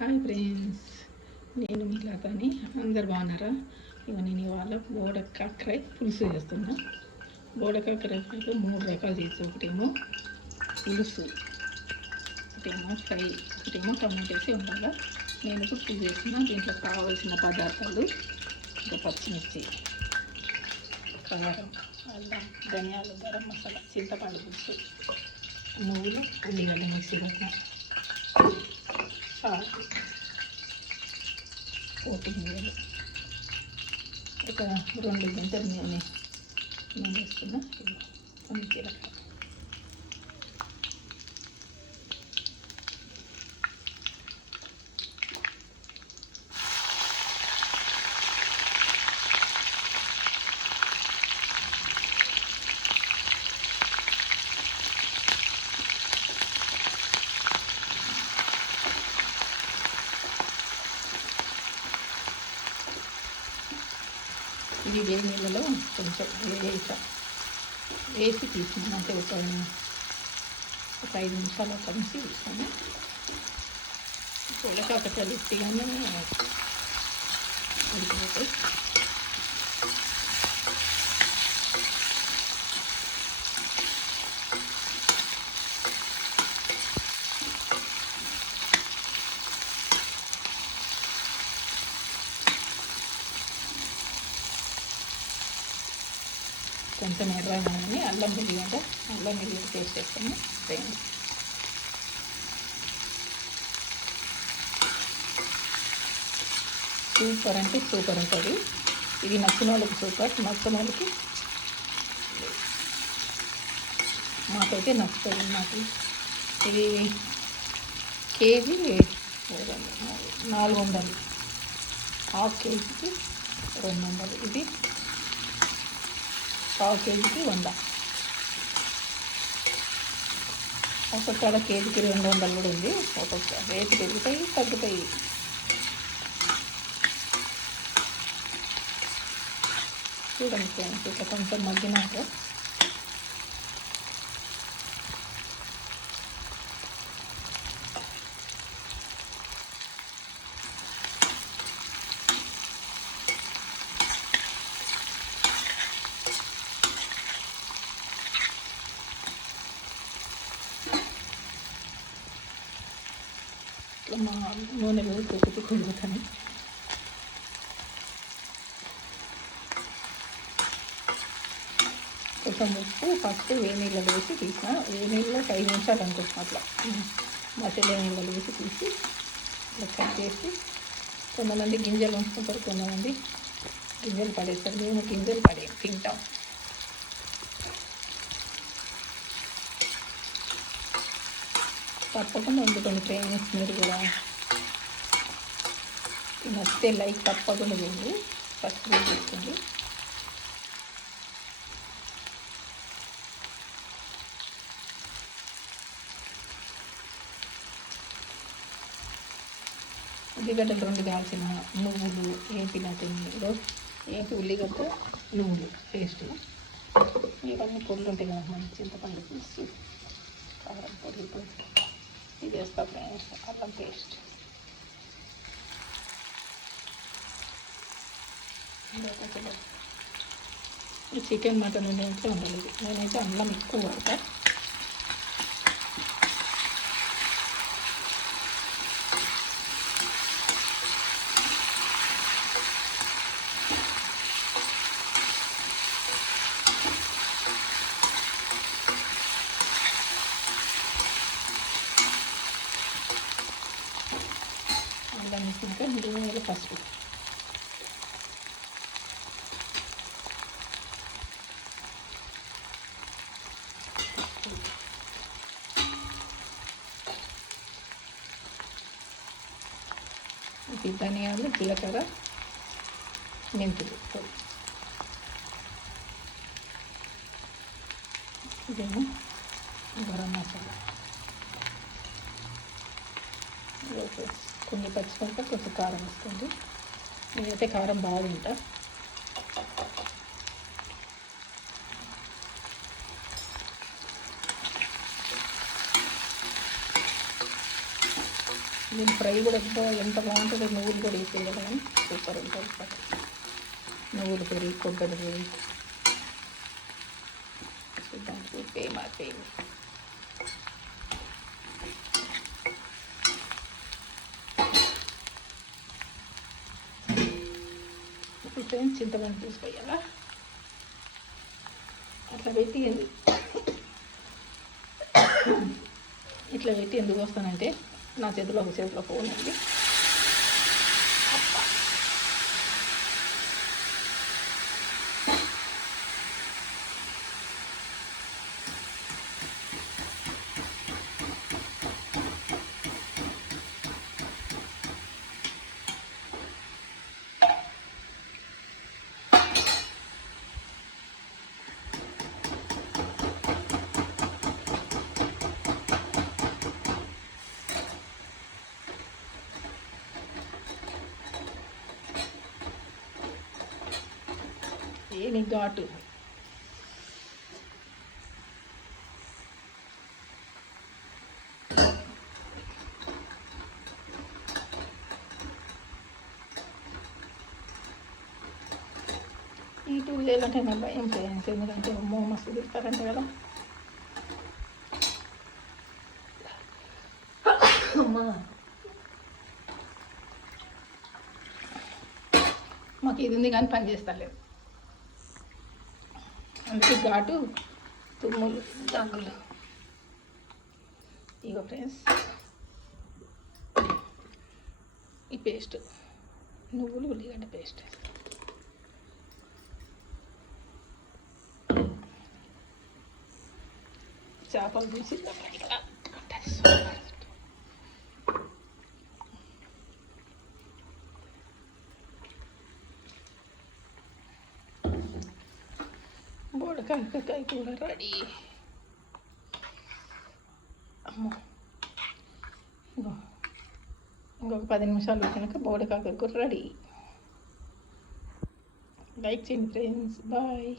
Hi friends, నేను మీ లతని. అందరు బాగున్నారా? నేను ఇవాళ బోడకాకరాయ పులుసు చేస్తున్నా. బోడకాకరాయకు 3 రకాలు చేసి, ఒకటేమో పులుసు, ఒకటేమో ఫ్రై, ఒకటేమో టమాటో వేసి ఉండాలి. నేను ఇప్పుడు పులుసు చేస్తున్నా. దీంట్లో కావాల్సిన పదార్థాలు ఇంకా పచ్చిమిర్చి, కారం, అల్లం, ధనియాలు, గరం మసాలా, చింతపండు పులుసు, నువ్వులు, ఉల్లిగడ్డ మిక్సీ పట్టిన, సాల్ట్, కొత్తిమీర, ఒక 2 గింజలు నేను వేస్తున్నా. కొన్ని జీలకర్ర. ఇది వేడి నీళ్ళలో కొంచెం వేసి తీసుకున్నాను. అంటే ఒక 5 నిమిషాలు కలిసి తీసాను. పొలకాకరకాయలు ఇచ్చిగానే ఉడికిపోతాయి. కొంచెం ఎర్రగానే అల్లం వెల్లిగడ్డ పేస్ట్ వేస్తాను. సూపర్ అంటే సూపర్ ఉంటుంది. ఇది నచ్చిన వాళ్ళకి సూపర్, నచ్చిన వాళ్ళకి మాకైతే నచ్చుతుంది. నాకు ఇది కేజీ 400, హాఫ్ కేజీకి 200, ఇది పావు కేజీకి 100. ఒక్కొక్కడ కేజీకి 200 కూడా ఉంది. ఒక్కొక్క రేటు పెరుగుతాయి, తగ్గుతాయి. చూడండి ఫ్రెండ్స్, ఇట్లా కొంచెం మగ్గినాక మా నూనెలో కొడుకుతాను. కొంచెం ఉప్పు ఫస్ట్ నీళ్ళలో వేసి తీసిన. నీళ్ళలో 5 నిమిషాలు అనుకుంటున్నాను. అట్లా మసాలా నీళ్ళలో వేసి తీసి ఇట్లా కట్ చేసి, కొంతమంది గింజలు ఉంచుకుంటారు, కొంతమంది గింజలు పడేస్తారు. మేము గింజలు తింటాం. తప్పకుండా వండుకోండి ఫ్రెండ్స్. మీరు కూడా నచ్చితే లైక్ తప్పకుండా చేయండి, సబ్స్క్రైబ్ చేసుకోండి. ఉల్లిగడ్డలు 2 కాల్చిన నువ్వులు వేపిన తిన్నీరు, వేపి ఉల్లిగడ్డ నువ్వులు పేస్ట్, ఇవన్నీ పొడులు ఉంటాయి కదా, మన చింతపండు పులుసు, కారం పొడి, ఇది వేస్తా ఫ్రెండ్స్. అల్లం పేస్ట్, ఈ చికెన్ మటన్ ఇంట్లో ఉండాలి. నేనైతే అల్లం ఎక్కువ వాడతా. అల్లం ఇంకా 2 వేల పసుపు, ఇది ధనియాలు, జీలకర్ర, మెంతులు పొడి, ఇదేమో గరం మసాలా, కొన్ని పచ్చిమిరపకాయ, కొంచెం కారం వస్తుంది. నేనైతే కారం బాగా తింటా. దీని ఫ్రై కూడా ఎంత బాగుంటుందో, నువ్వులు కూడా వేసేది కదా కానీ సూపర్ ఉంటుంది. నువ్వుల పొడి, కొబ్బరి పొడి చూద్దాం. చూపే మారిపోయింది. ఇప్పుడు ఫ్రెండ్స్ చింతపండు తీసుకోవాలా. అట్లా పెట్టి ఇట్లా పెట్టి ఎందుకు వస్తానంటే నా చేతిలో ఒక చేతిలో ఫోన్ ఉంది. ఏమి ఘాటు. ఈ టూ చేయాలంటే నాకు భయం ఫ్రెండ్స్, ఎందుకంటే మస్తు తిడతారంట కదా. అమ్మా మాకు ఇది ఉంది కానీ పని చేస్తలేదు, అందుకే ఘాటు, తుమ్ములు, దగ్గులు. ఇగో ఫ్రెండ్స్ ఈ పేస్ట్, నువ్వులు ఉల్లిగడ్డ పేస్ట్. చేపలు తీసి బోడకాయ కూర రెడీ. అమ్మో ఇంకొక 10 నిమిషాలు వచ్చినాక బోడకాయ కూర రెడీ. లైక్ చేయండి ఫ్రెండ్స్, బాయ్.